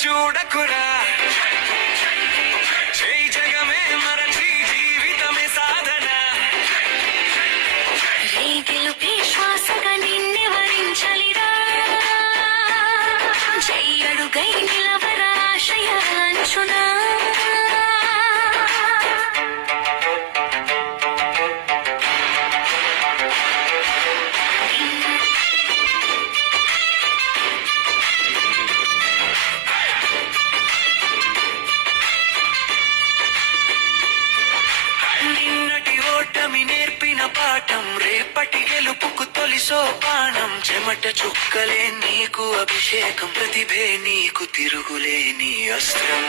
చూడకురా చేయి జగమే మరచి జీవితమే సాధన రే గెలుపే శ్వాసగా నిన్నే వరించలిరా చెయ్యడుగై నిలవరా ఆశయ అంచునా నేర్పిన పాఠం రేపటి గెలుపుకు తొలి సోపానం చెమట చుక్కలే నీకు అభిషేకం ప్రతిభే నీకు తిరుగులేని అస్త్రం